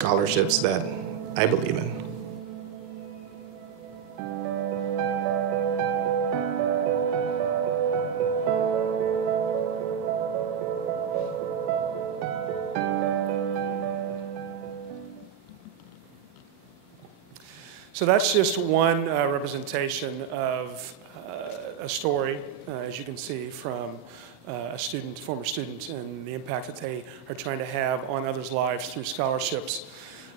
scholarships that I believe in. So that's just one representation of a story, as you can see, from a student, former student, and the impact that they are trying to have on others' lives through scholarships.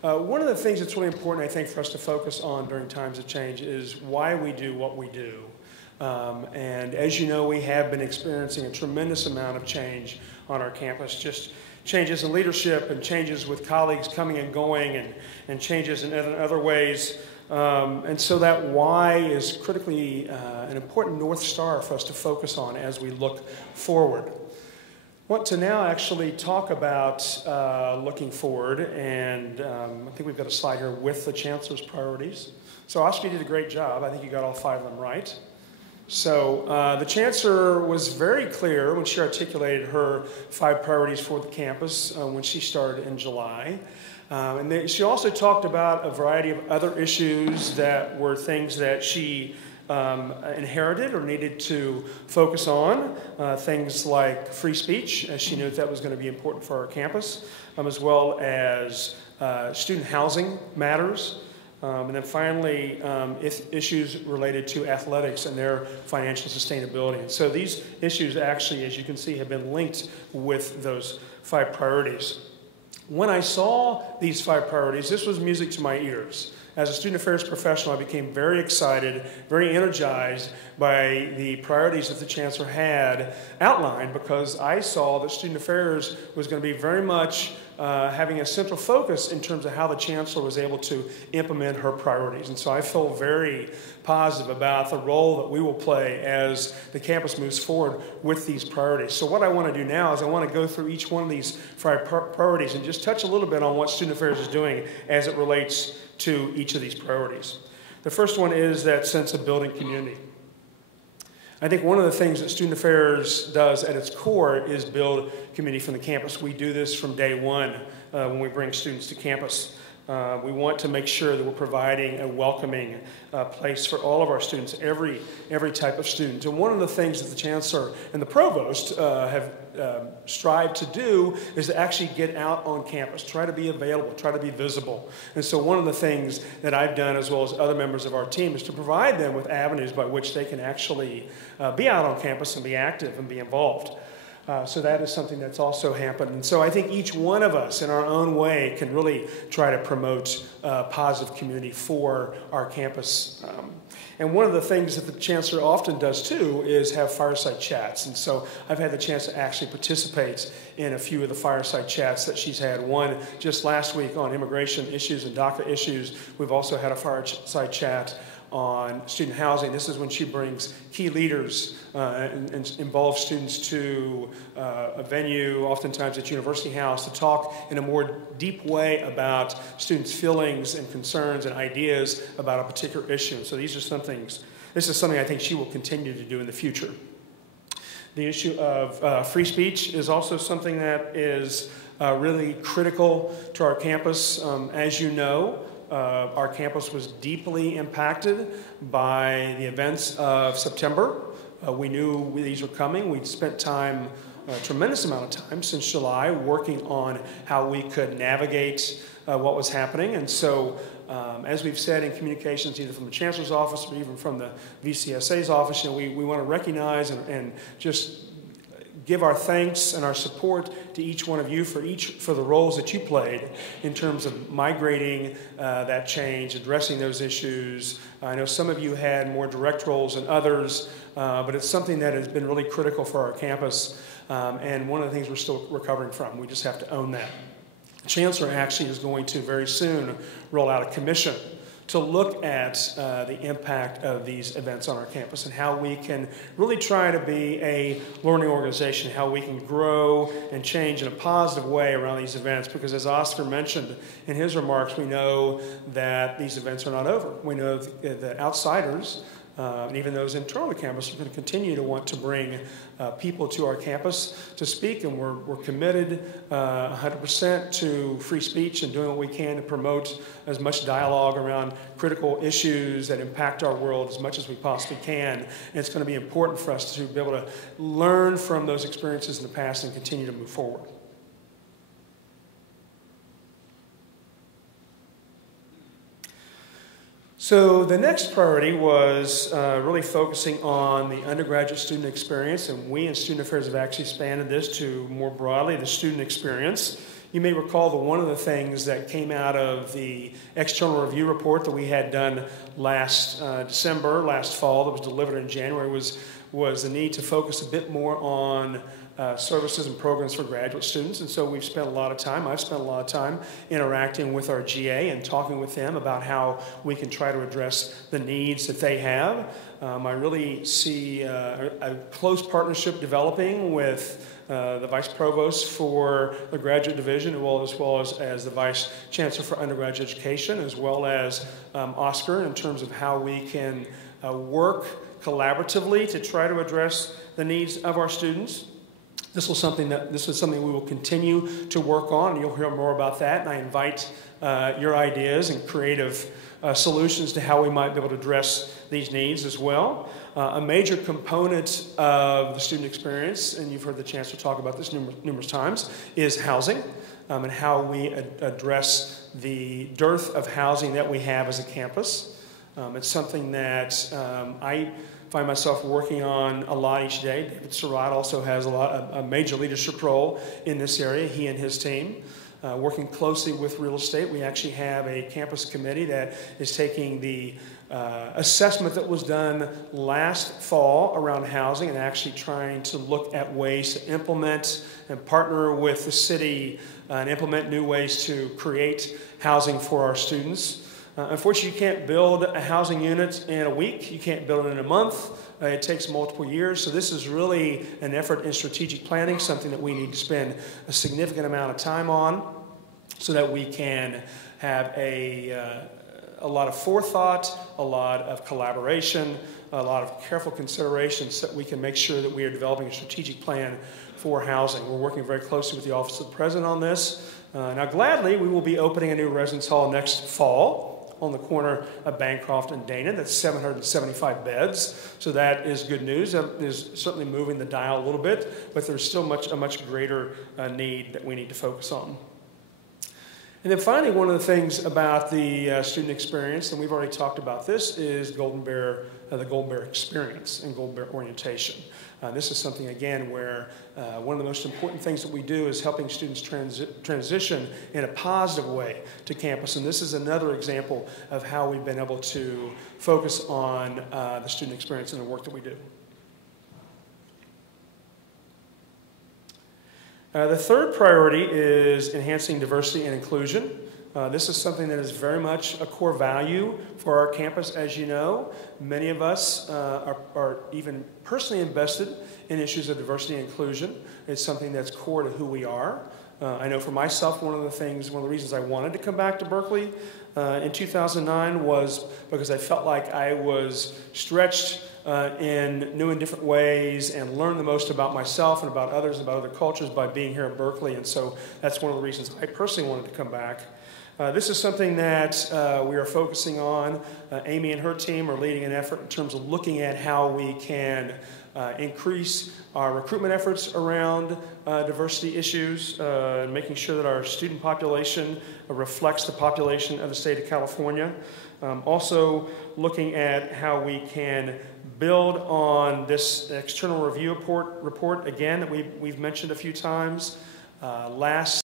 One of the things that's really important, I think, for us to focus on during times of change is why we do what we do. And as you know, we have been experiencing a tremendous amount of change on our campus, just changes in leadership and changes with colleagues coming and going and changes in other ways. And so that why is critically an important North Star for us to focus on as we look forward. I want to now actually talk about looking forward, and I think we've got a slide here with the Chancellor's priorities. So Oscar, you did a great job. I think you got all 5 of them right. So the Chancellor was very clear when she articulated her 5 priorities for the campus when she started in July. And she also talked about a variety of other issues that were things that she inherited or needed to focus on, things like free speech, as she knew that was going to be important for our campus, as well as student housing matters, and then finally issues related to athletics and their financial sustainability. And so these issues actually, as you can see, have been linked with those 5 priorities. When I saw these 5 priorities, this was music to my ears. As a student affairs professional, I became very excited, very energized by the priorities that the Chancellor had outlined, because I saw that student affairs was going to be very much having a central focus in terms of how the Chancellor was able to implement her priorities. And so I feel very positive about the role that we will play as the campus moves forward with these priorities. So what I want to do now is I want to go through each one of these 5 priorities and just touch a little bit on what student affairs is doing as it relates to each of these priorities. The first one is that sense of building community. I think one of the things that Student Affairs does at its core is build community from the campus. We do this from day one when we bring students to campus. We want to make sure that we're providing a welcoming place for all of our students, every type of student. And one of the things that the Chancellor and the Provost have strived to do is to actually get out on campus, try to be available, try to be visible. And so one of the things that I've done, as well as other members of our team, is to provide them with avenues by which they can actually be out on campus and be active and be involved. So that is something that's also happened. And so I think each one of us in our own way can really try to promote positive community for our campus. And one of the things that the Chancellor often does too is have fireside chats. And so I've had the chance to actually participate in a few of the fireside chats that she's had. One just last week on immigration issues and DACA issues. We've also had a fireside chat on student housing. This is when she brings key leaders and involves students to a venue, oftentimes at University House, to talk in a more deep way about students' feelings and concerns and ideas about a particular issue. So these are some things. This is something I think she will continue to do in the future. The issue of free speech is also something that is really critical to our campus. As you know, our campus was deeply impacted by the events of September. We knew these were coming. We'd spent time, a tremendous amount of time since July, working on how we could navigate what was happening. And so, as we've said in communications, either from the Chancellor's office or even from the VCSA's office, we want to recognize and just give our thanks and our support to each one of you for the roles that you played in terms of migrating that change, addressing those issues. I know some of you had more direct roles than others, but it's something that has been really critical for our campus, and one of the things we're still recovering from. We just have to own that. The Chancellor actually is going to very soon roll out a commission to look at the impact of these events on our campus and how we can really try to be a learning organization, how we can grow and change in a positive way around these events. Because as Oscar mentioned in his remarks, we know that these events are not over. We know that outsiders and even those internal to campus are going to continue to want to bring people to our campus to speak, and we're committed 100% to free speech and doing what we can to promote as much dialogue around critical issues that impact our world as much as we possibly can. And it's going to be important for us to be able to learn from those experiences in the past and continue to move forward. So the next priority was really focusing on the undergraduate student experience, and we in Student Affairs have actually expanded this to more broadly the student experience. You may recall that one of the things that came out of the external review report that we had done last December, last fall, that was delivered in January, was the need to focus a bit more on services and programs for graduate students. And so we've spent a lot of time, I've spent a lot of time interacting with our GA and talking with them about how we can try to address the needs that they have. I really see a close partnership developing with the Vice Provost for the Graduate Division, as well as the Vice Chancellor for Undergraduate Education, as well as Oscar, in terms of how we can work collaboratively to try to address the needs of our students. This is something we will continue to work on, and you'll hear more about that. And I invite your ideas and creative solutions to how we might be able to address these needs as well. A major component of the student experience, and you've heard the Chancellor talk about this numerous times, is housing and how we address the dearth of housing that we have as a campus. It's something that I find myself working on a lot each day. David Surratt also has a major leadership role in this area, he and his team. Working closely with real estate, we actually have a campus committee that is taking the assessment that was done last fall around housing and actually trying to look at ways to implement and partner with the city and implement new ways to create housing for our students. Unfortunately, you can't build a housing unit in a week. You can't build it in a month. It takes multiple years. So this is really an effort in strategic planning, something that we need to spend a significant amount of time on so that we can have a lot of forethought, a lot of collaboration, a lot of careful consideration so that we can make sure that we are developing a strategic plan for housing. We're working very closely with the Office of the President on this. Now, gladly, we will be opening a new residence hall next fall on the corner of Bancroft and Dana. That's 775 beds, so that is good news. That is certainly moving the dial a little bit, but there's still a much greater need that we need to focus on. And then finally, one of the things about the student experience, and we've already talked about this, is the Golden Bear experience and Golden Bear orientation. This is something, again, where one of the most important things that we do is helping students transition in a positive way to campus. And this is another example of how we've been able to focus on the student experience and the work that we do. The third priority is enhancing diversity and inclusion. This is something that is very much a core value for our campus, as you know. Many of us are even personally invested in issues of diversity and inclusion. It's something that's core to who we are. I know for myself, one of the reasons I wanted to come back to Berkeley in 2009 was because I felt like I was stretched in new and different ways and learned the most about myself and about others and about other cultures by being here at Berkeley. And so that's one of the reasons I personally wanted to come back. This is something that we are focusing on. Amy and her team are leading an effort in terms of looking at how we can increase our recruitment efforts around diversity issues, and making sure that our student population reflects the population of the state of California. Also looking at how we can build on this external review report again that we've mentioned a few times. Last